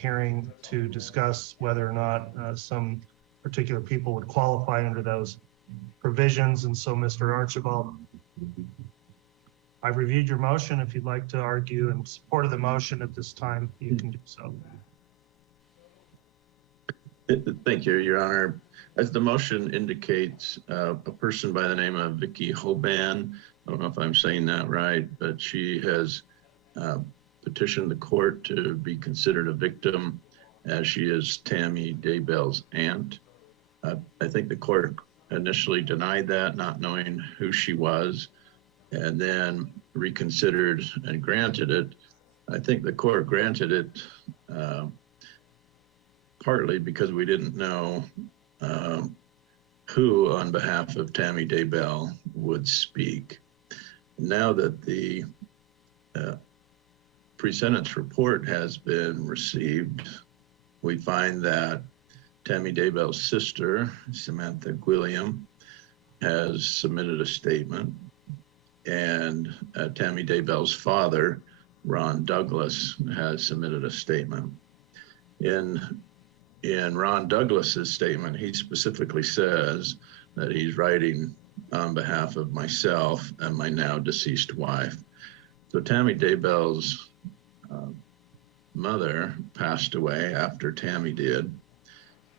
hearing to discuss whether or not some particular people would qualify under those provisions. And so, Mr. Archibald, I've reviewed your motion. If you'd like to argue in support of the motion at this time, you can do so. Thank you, Your Honor. As the motion indicates, a person by the name of Vicky Hoban, I don't know if I'm saying that right, but she has petitioned the court to be considered a victim as she is Tammy Daybell's aunt. I think the court initially denied that, not knowing who she was, and then reconsidered and granted it. I think the court granted it partly because we didn't know who on behalf of Tammy Daybell would speak. Now that the pre-sentence report has been received, we find that Tammy Daybell's sister, Samantha Gwilliam, has submitted a statement, and Tammy Daybell's father, Ron Douglas, has submitted a statement. In Ron Douglas's statement, he specifically says that he's writing on behalf of myself and my now deceased wife. So Tammy Daybell's mother passed away after Tammy did.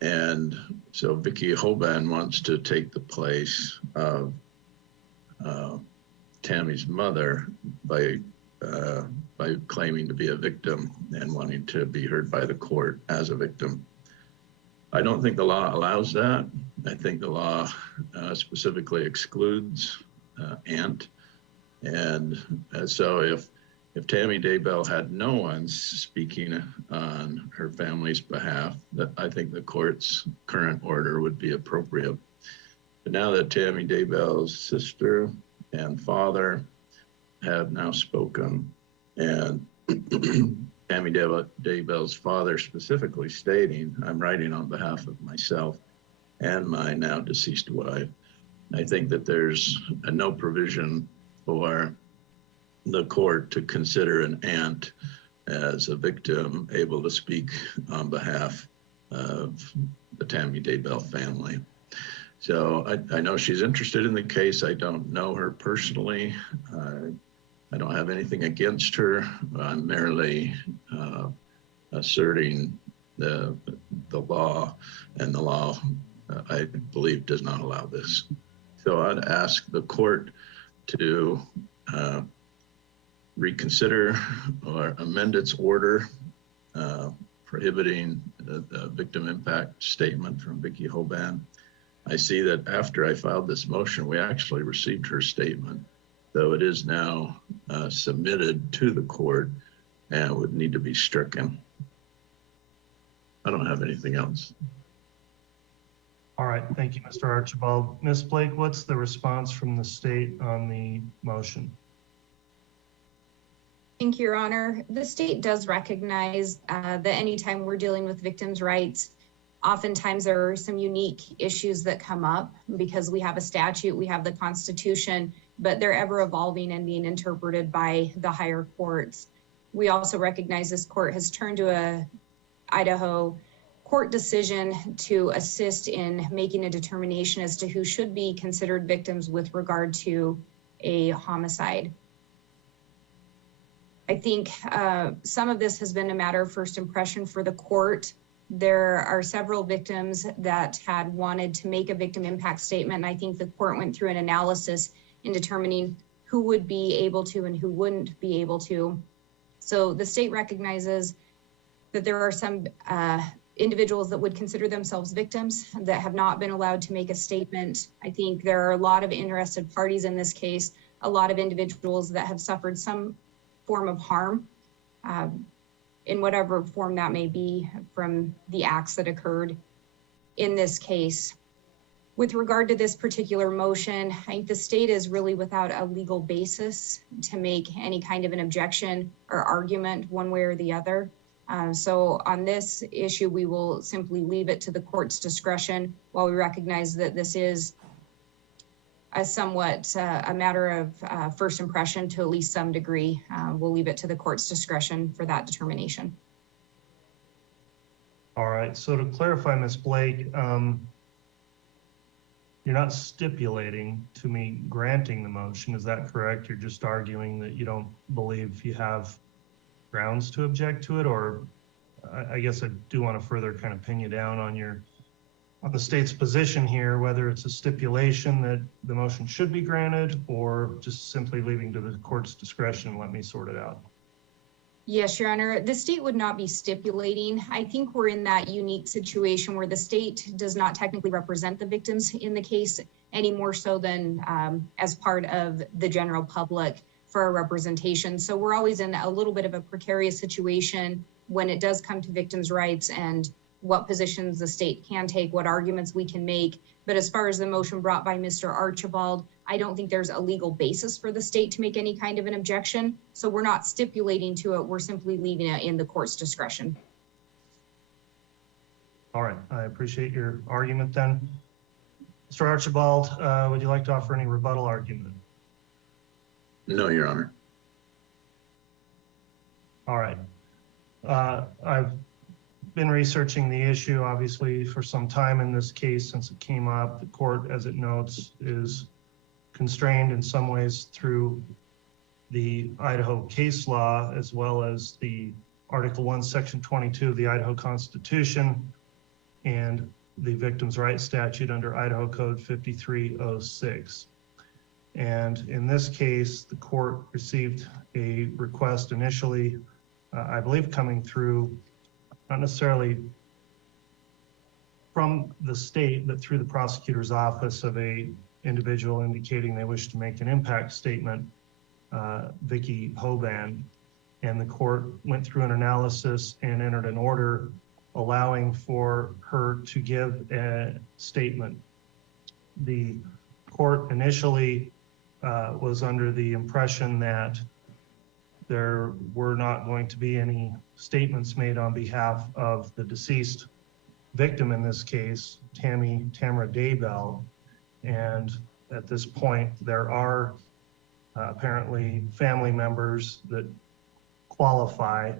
And so Vicky Hoban wants to take the place of Tammy's mother by claiming to be a victim and wanting to be heard by the court as a victim. I don't think the law allows that. I think the law specifically excludes aunt. And so if Tammy Daybell had no one speaking on her family's behalf, I think the court's current order would be appropriate. But now that Tammy Daybell's sister and father have now spoken, and Tammy Daybell's father specifically stating, I'm writing on behalf of myself and my now deceased wife, I think that there's no provision for the court to consider an aunt as a victim able to speak on behalf of the Tammy Daybell family. So I know she's interested in the case. I don't know her personally. I don't have anything against her. I'm merely asserting the law, and the law, I believe, does not allow this. So I'd ask the court to reconsider or amend its order prohibiting the victim impact statement from Vicky Hoban. I see that after I filed this motion, we actually received her statement, though it is now submitted to the court and would need to be stricken. I don't have anything else. All right, thank you, Mr. Archibald. Ms. Blake, what's the response from the state on the motion? Thank you, Your Honor. The state does recognize that anytime we're dealing with victims' rights, oftentimes there are some unique issues that come up because we have a statute, we have the Constitution, but they're ever evolving and being interpreted by the higher courts. We also recognize this court has turned to a Idaho court decision to assist in making a determination as to who should be considered victims with regard to a homicide. I think some of this has been a matter of first impression for the court. There are several victims that had wanted to make a victim impact statement, and I think the court went through an analysis in determining who would be able to and who wouldn't be able to. So the state recognizes that there are some individuals that would consider themselves victims that have not been allowed to make a statement. I think there are a lot of interested parties in this case, a lot of individuals that have suffered some form of harm in whatever form that may be from the acts that occurred in this case. With regard to this particular motion, I think the state is really without a legal basis to make any kind of an objection or argument one way or the other. So on this issue, we will simply leave it to the court's discretion while we recognize that this is a somewhat a matter of first impression to at least some degree. We'll leave it to the court's discretion for that determination. All right, so to clarify, Ms. Blake, you're not stipulating to me granting the motion, is that correct? You're just arguing that you don't believe you have grounds to object to it, or I guess I do want to further kind of pin you down on the state's position here, whether it's a stipulation that the motion should be granted or just simply leaving to the court's discretion and let me sort it out. Yes, Your Honor, the state would not be stipulating. I think we're in that unique situation where the state does not technically represent the victims in the case any more so than as part of the general public for our representation. So we're always in a little bit of a precarious situation when it does come to victims' rights and what positions the state can take, what arguments we can make. But as far as the motion brought by Mr. Archibald, I don't think there's a legal basis for the state to make any kind of an objection. So we're not stipulating to it, we're simply leaving it in the court's discretion. All right, I appreciate your argument then. Mr. Archibald, would you like to offer any rebuttal argument? No, Your Honor. All right. I've been researching the issue, obviously, for some time in this case since it came up. The court, as it notes, is constrained in some ways through the Idaho case law, as well as the Article 1, Section 22 of the Idaho Constitution and the Victims' Rights Statute under Idaho Code 5306. And in this case, the court received a request initially, I believe coming through, not necessarily from the state, but through the prosecutor's office of a individual indicating they wish to make an impact statement, Vicky Hoban, and the court went through an analysis and entered an order allowing for her to give a statement. The court initially was under the impression that there were not going to be any statements made on behalf of the deceased victim in this case, Tamara Daybell. And at this point, there are apparently family members that qualify,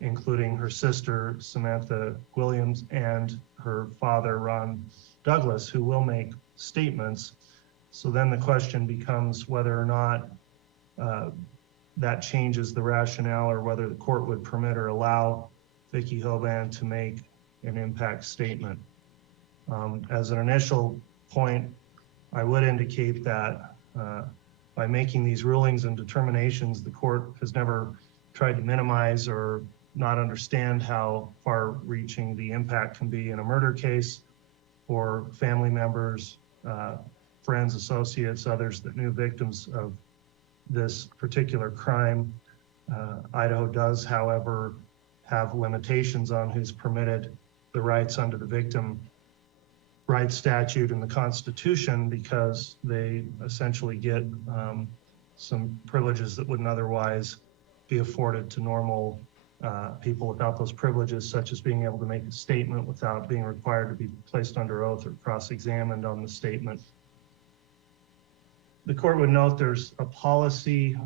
including her sister, Samantha Williams, and her father, Ron Douglas, who will make statements. So then the question becomes whether or not that changes the rationale or whether the court would permit or allow Vicky Hoban to make an impact statement. As an initial point, I would indicate that by making these rulings and determinations, the court has never tried to minimize or not understand how far-reaching the impact can be in a murder case for family members, friends, associates, others that knew victims of this particular crime. Idaho does, however, have limitations on who's permitted the rights under the Victim Rights Statute and the Constitution because they essentially get some privileges that wouldn't otherwise be afforded to normal people without those privileges, such as being able to make a statement without being required to be placed under oath or cross-examined on the statement. The court would note there's a policy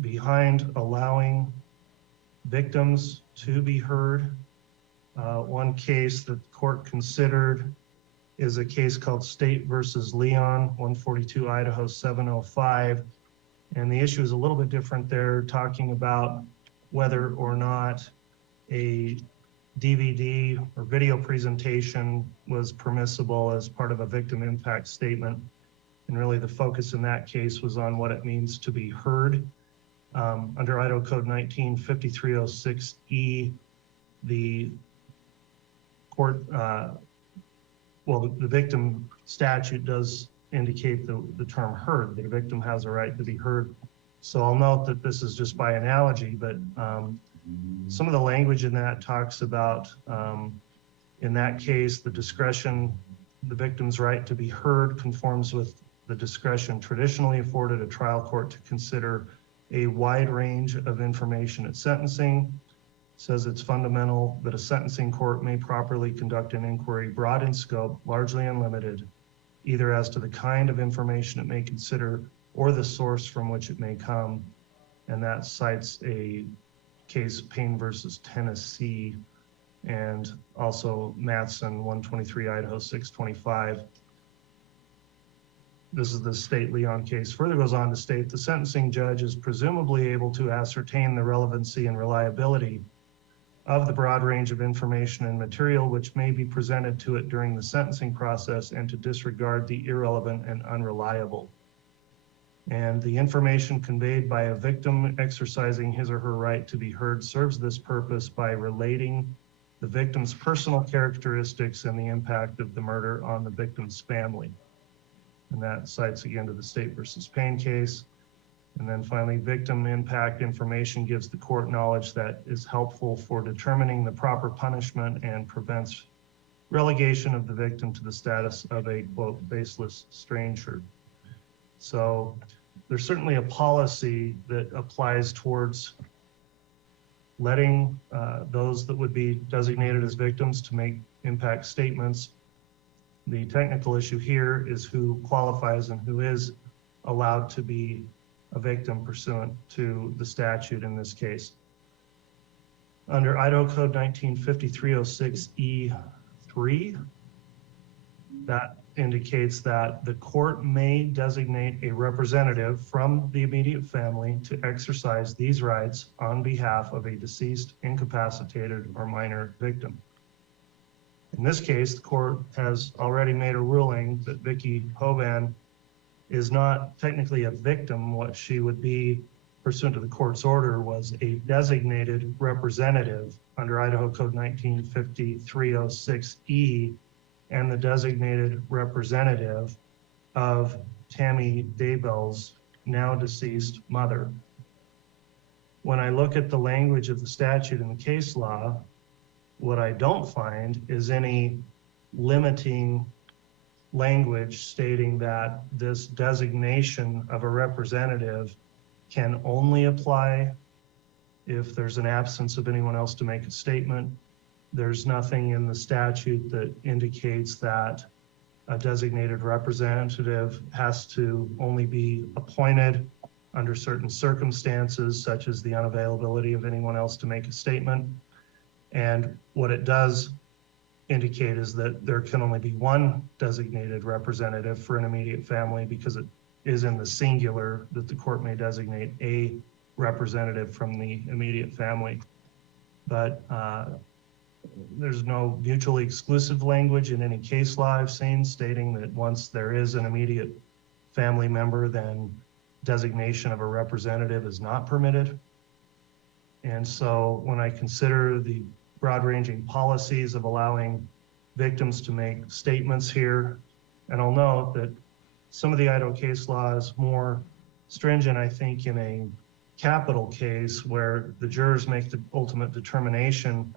behind allowing victims to be heard. One case that the court considered is a case called State versus Leon, 142 Idaho 705. And the issue is a little bit different there, talking about whether or not a DVD or video presentation was permissible as part of a victim impact statement. And really the focus in that case was on what it means to be heard. Under Idaho Code 19-5306E, the court, the victim statute does indicate the term heard, that a victim has a right to be heard. So I'll note that this is just by analogy, but some of the language in that talks about, in that case, the discretion, the victim's right to be heard conforms with the discretion traditionally afforded a trial court to consider a wide range of information at sentencing. It says it's fundamental that a sentencing court may properly conduct an inquiry broad in scope, largely unlimited, either as to the kind of information it may consider or the source from which it may come. And that cites a case, Payne versus Tennessee. and also Matson 123 Idaho 625. This is the state Leon case. Further goes on to state the sentencing judge is presumably able to ascertain the relevancy and reliability of the broad range of information and material which may be presented to it during the sentencing process, and to disregard the irrelevant and unreliable. And the information conveyed by a victim exercising his or her right to be heard serves this purpose by relating the victim's personal characteristics and the impact of the murder on the victim's family. And that cites again to the State versus Payne case. And then finally, victim impact information gives the court knowledge that is helpful for determining the proper punishment and prevents relegation of the victim to the status of a, quote, faceless stranger. So there's certainly a policy that applies towards letting those that would be designated as victims to make impact statements. The technical issue here is who qualifies and who is allowed to be a victim pursuant to the statute in this case. Under Idaho Code 1953-06E3, that indicates that the court may designate a representative from the immediate family to exercise these rights on behalf of a deceased, incapacitated, or minor victim. In this case, the court has already made a ruling that Vicki Hoban is not technically a victim. What she would be pursuant to the court's order was a designated representative under Idaho Code 1953-06E, and the designated representative of Tammy Daybell's now deceased mother. When I look at the language of the statute and the case law, what I don't find is any limiting language stating that this designation of a representative can only apply if there's an absence of anyone else to make a statement. There's nothing in the statute that indicates that a designated representative has to only be appointed under certain circumstances, such as the unavailability of anyone else to make a statement. And what it does indicate is that there can only be one designated representative for an immediate family, because it is in the singular that the court may designate a representative from the immediate family. But there's no mutually exclusive language in any case law I've seen stating that once there is an immediate family member, then designation of a representative is not permitted. And so when I consider the broad-ranging policies of allowing victims to make statements here, and I'll note that some of the Idaho case law is more stringent, I think, in a capital case where the jurors make the ultimate determination.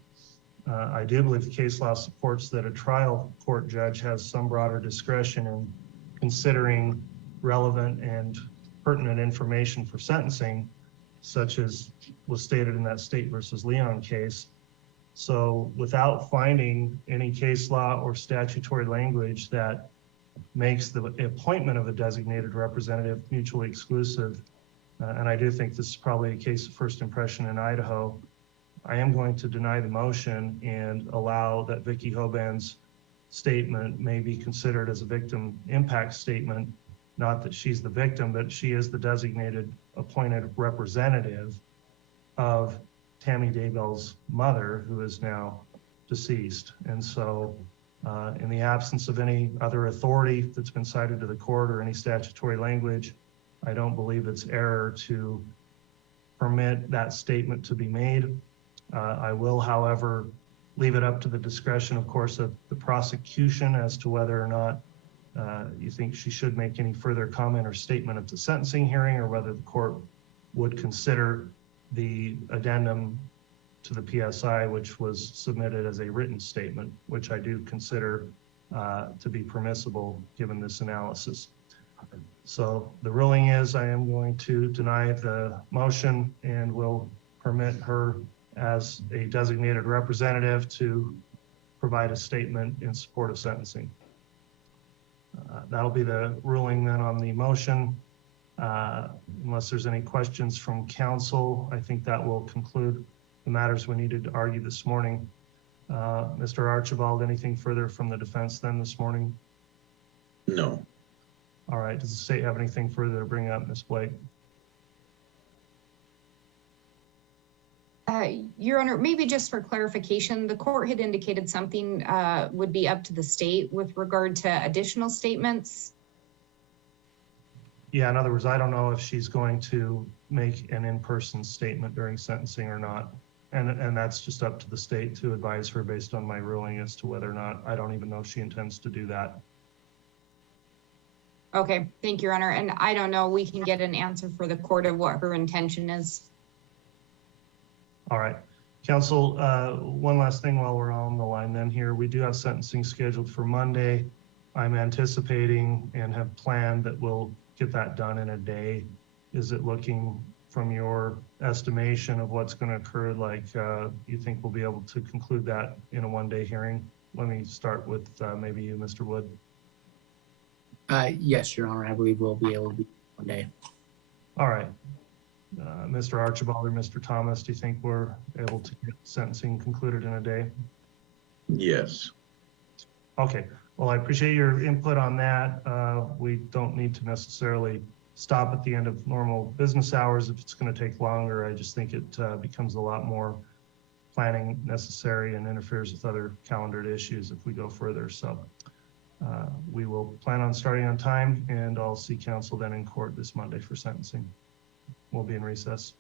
I do believe the case law supports that a trial court judge has some broader discretion in considering relevant and pertinent information for sentencing, such as was stated in that State versus Leon case. So without finding any case law or statutory language that makes the appointment of a designated representative mutually exclusive, and I do think this is probably a case of first impression in Idaho, I am going to deny the motion and allow that Vicki Hoban's statement may be considered as a victim impact statement. Not that she's the victim, but she is the designated appointed representative of Tammy Daybell's mother, who is now deceased. And so in the absence of any other authority that's been cited to the court or any statutory language, I don't believe it's error to permit that statement to be made. I will, however, leave it up to the discretion, of course, of the prosecution as to whether or not you think she should make any further comment or statement at the sentencing hearing, or whether the court would consider the addendum to the PSI, which was submitted as a written statement, which I do consider to be permissible given this analysis. So the ruling is I am going to deny the motion and will permit her as a designated representative to provide a statement in support of sentencing. That'll be the ruling then on the motion. Unless there's any questions from council, I think that will conclude the matters we needed to argue this morning. Mr. Archibald, anything further from the defense then this morning? No. All right, does the state have anything further to bring up, Ms. Blake? Your Honor, maybe just for clarification, the court had indicated something would be up to the state with regard to additional statements. Yeah, in other words, I don't know if she's going to make an in-person statement during sentencing or not. And that's just up to the state to advise her based on my ruling as to whether or not, I don't even know if she intends to do that. Okay, thank you, Your Honor. And I don't know, we can get an answer for the court of what her intention is. All right, counsel, one last thing while we're on the line then here, we do have sentencing scheduled for Monday. I'm anticipating and have planned that we'll get that done in a day. Is it looking from your estimation of what's going to occur like you think we'll be able to conclude that in a one-day hearing? Let me start with maybe you, Mr. Wood. Yes, Your Honor, I believe we'll be able to be one day. All right. Mr. Archibald or Mr. Thomas, do you think we're able to get sentencing concluded in a day? Yes. Okay. Well, I appreciate your input on that. We don't need to necessarily stop at the end of normal business hours if it's going to take longer. I just think it becomes a lot more planning necessary and interferes with other calendared issues if we go further. So we will plan on starting on time, and I'll see counsel then in court this Monday for sentencing. We'll be in recess.